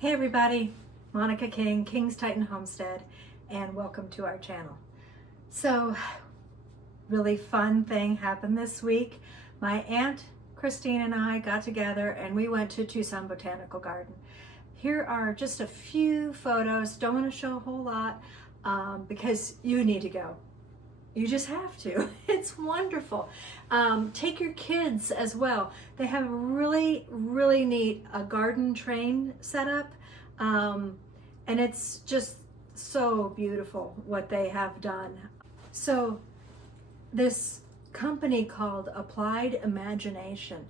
Hey everybody, Monica King, King's Titan Homestead, and welcome to our channel. So, really fun thing happened this week. My Aunt Christine and I got together and we went to Tucson Botanical Garden. Here are just a few photos, don't want to show a whole lot because you need to go. You just have to. It's wonderful. Take your kids as well. They have a really neat garden train set up. And it's just so beautiful what they have done. So this company called Applied Imagination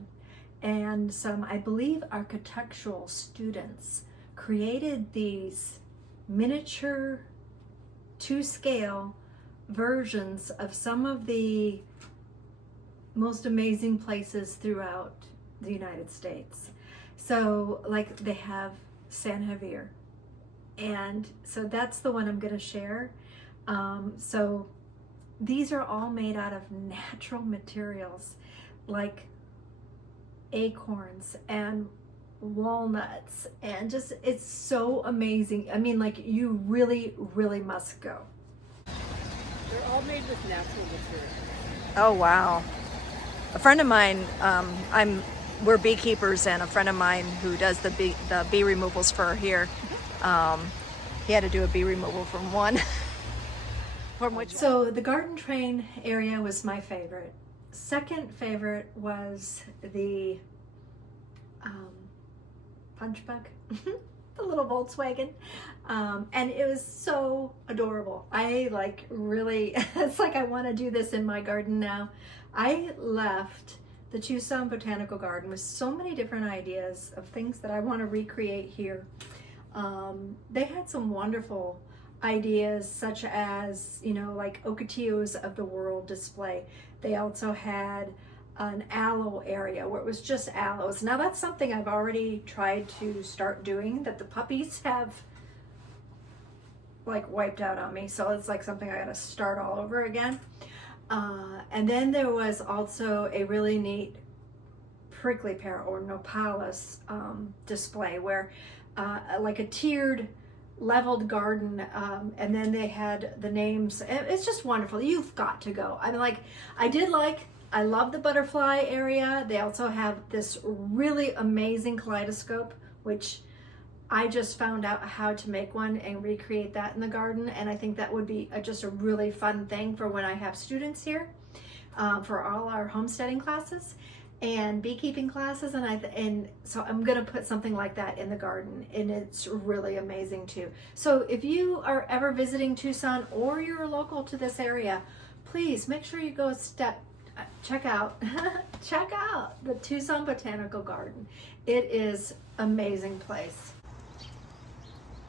and some, I believe, architectural students created these miniature to scale versions of some of the most amazing places throughout the United States. So like they have San Javier, and so that's the one I'm going to share. So these are all made out of natural materials like acorns and walnuts, and just it's so amazing. I mean, like, you really must go. They're all made with natural materials. Oh wow. A friend of mine, we're beekeepers, and a friend of mine who does the bee removals for here, he had to do a bee removal from one. So the garden train area was my favorite. Second favorite was the punch bug, the little Volkswagen. And it was so adorable. I like really, it's like I want to do this in my garden now. I left the Tucson Botanical Garden with so many different ideas of things that I want to recreate here. They had some wonderful ideas, such as, you know, like Ocotillos of the World display. They also had an aloe area where it was just aloes. Now that's something I've already tried to start doing, that the puppies have like wiped out on me, so it's like something I gotta start all over again. And then there was also a really neat prickly pear or nopales display where like a tiered leveled garden, and then they had the names. It's just wonderful. You've got to go. I mean, like, I love the butterfly area. They also have this really amazing kaleidoscope, which I just found out how to make one and recreate that in the garden, and I think that would be just a really fun thing for when I have students here, for all our homesteading classes and beekeeping classes, and so I'm gonna put something like that in the garden, and it's really amazing too. So if you are ever visiting Tucson or you're local to this area, please make sure you go check out check out the Tucson Botanical Garden. It is amazing place.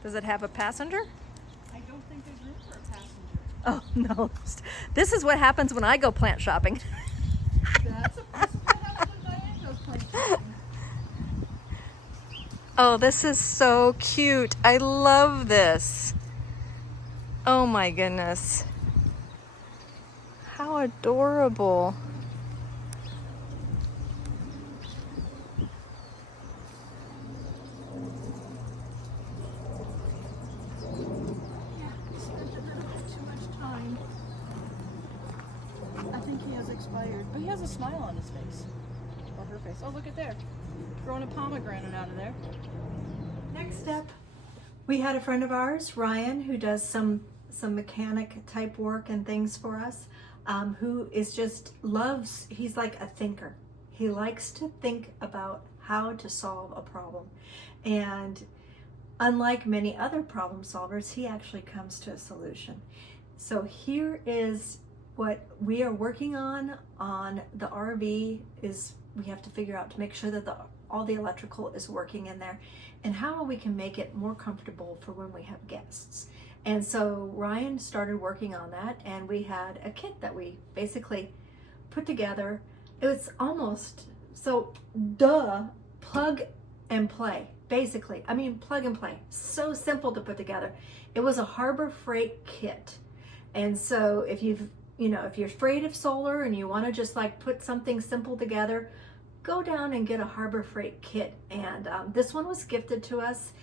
Does it have a passenger? I don't think there's room for a passenger. Oh no. This is what happens when I go plant shopping. That's a person that happens when Diane goes plant shopping. Oh, this is so cute. I love this. Oh my goodness. How adorable. I think he has expired, but he has a smile on his face. Or her face. Oh, look at there. Throwing a pomegranate out of there. Next up, we had a friend of ours, Ryan, who does some mechanic type work and things for us, who is just he's like a thinker. He likes to think about how to solve a problem. And unlike many other problem solvers, he actually comes to a solution. So here is what we are working on the RV. Is we have to figure out to make sure that all the electrical is working in there, and how we can make it more comfortable for when we have guests. And so Ryan started working on that, and we had a kit that we basically put together. It was almost plug and play, basically. I mean, plug and play. So simple to put together. It was a Harbor Freight kit. And so if you're afraid of solar and you want to just like put something simple together, go down and get a Harbor Freight kit. And this one was gifted to us.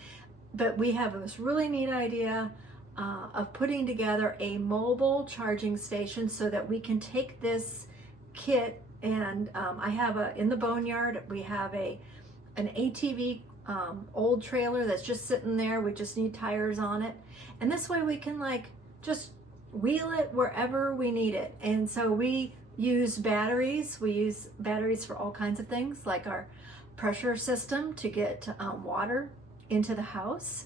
but we have this really neat idea of putting together a mobile charging station so that we can take this kit, and I have in the boneyard, we have an ATV old trailer that's just sitting there. We just need tires on it. And this way we can like just wheel it wherever we need it. And so we use batteries. We use batteries for all kinds of things, like our pressure system to get water into the house.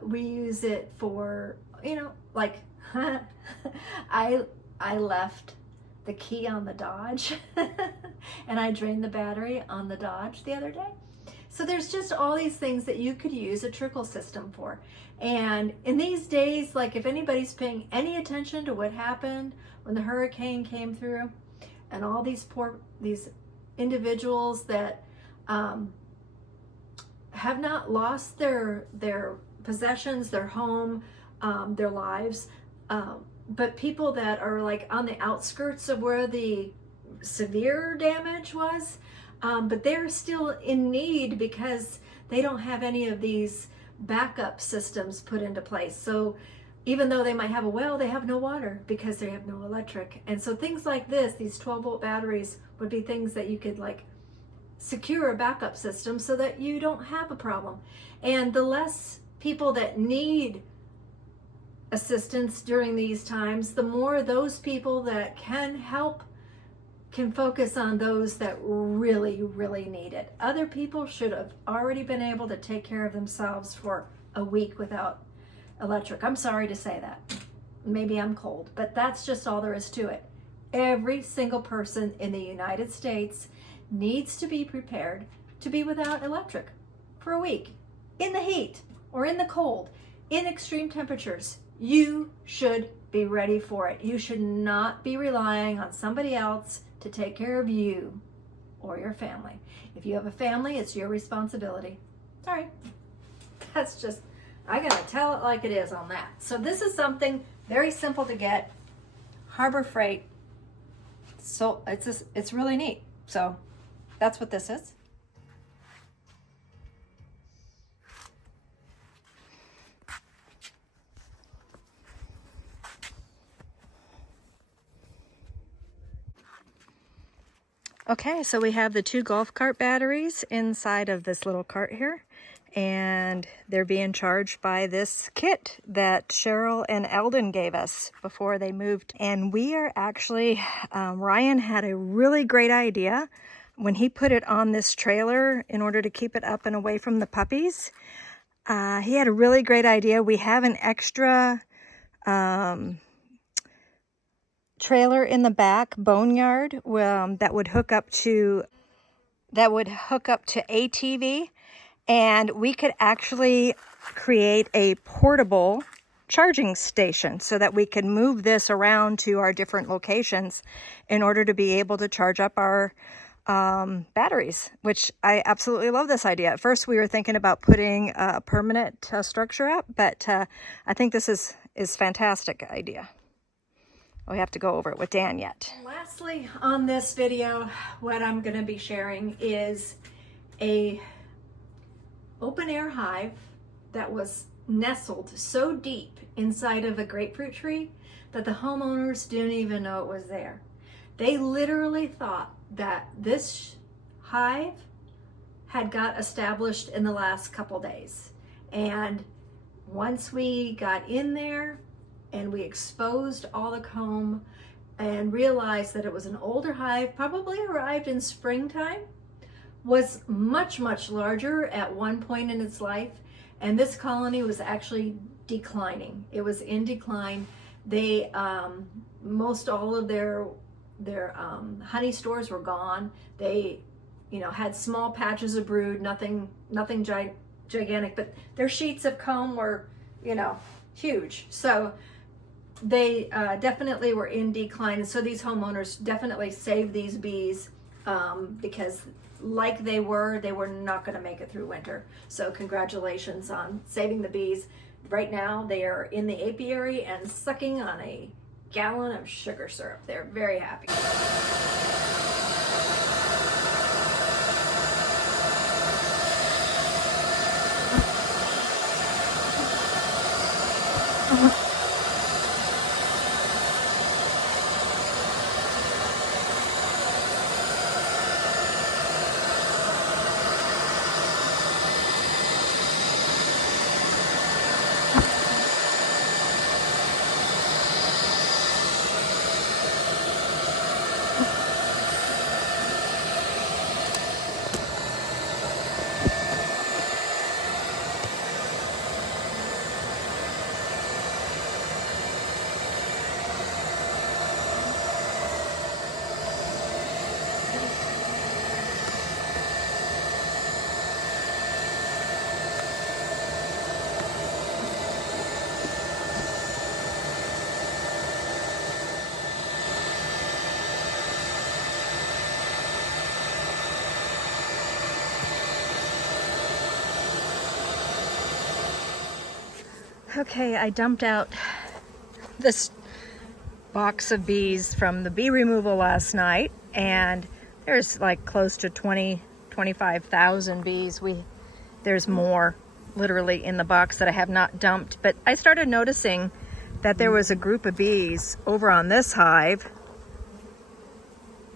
We use it for, you know, like I left the key on the Dodge and I drained the battery on the Dodge the other day. So there's just all these things that you could use a trickle system for. And in these days, like if anybody's paying any attention to what happened when the hurricane came through, and all these these individuals that have not lost their possessions, their home, their lives, but people that are like on the outskirts of where the severe damage was, but they're still in need because they don't have any of these backup systems put into place. So even though they might have a well, they have no water because they have no electric. And so things like this, these 12-volt batteries, would be things that you could like secure a backup system so that you don't have a problem. And the less people that need assistance during these times, the more those people that can help can focus on those that really, really need it. Other people should have already been able to take care of themselves for a week without electric. I'm sorry to say that. Maybe I'm cold, but that's just all there is to it. Every single person in the United States needs to be prepared to be without electric for a week, in the heat or in the cold, in extreme temperatures. You should be ready for it. You should not be relying on somebody else to take care of you or your family. If you have a family, it's your responsibility. Sorry. That's just, I gotta tell it like it is on that. So this is something very simple to get, Harbor Freight. So it's really neat. So that's what this is. Okay, so we have the 2 golf cart batteries inside of this little cart here, and they're being charged by this kit that Cheryl and Eldon gave us before they moved. And we are actually, Ryan had a really great idea when he put it on this trailer in order to keep it up and away from the puppies. He had a really great idea. We have an extra trailer in the back, boneyard, that would hook up to ATV, and we could actually create a portable charging station so that we could move this around to our different locations in order to be able to charge up our batteries, which I absolutely love this idea. At first we were thinking about putting a permanent structure up, but I think this is fantastic idea. We have to go over it with Dan yet. Lastly, on this video, what I'm going to be sharing is a open air hive that was nestled so deep inside of a grapefruit tree that the homeowners didn't even know it was there. They literally thought that this hive had got established in the last couple days. And once we got in there, and we exposed all the comb and realized that it was an older hive, probably arrived in springtime, was much, much larger at one point in its life. And this colony was actually declining. It was in decline. They, most all of their honey stores were gone. They, had small patches of brood, nothing gigantic, but their sheets of comb were, huge. So they definitely were in decline. And so these homeowners definitely saved these bees because like they were not going to make it through winter. So congratulations on saving the bees. Right now they are in the apiary and sucking on a gallon of sugar syrup. They're very happy. Okay, I dumped out this box of bees from the bee removal last night, and there's like close to 25,000 bees. There's more literally in the box that I have not dumped, but I started noticing that there was a group of bees over on this hive,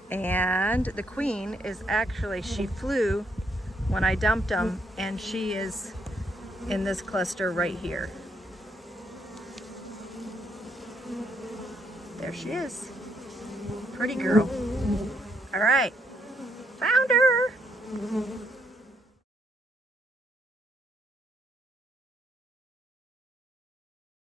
and the queen is actually, she flew when I dumped them, and she is in this cluster right here. There she is. Pretty girl. All right, found her.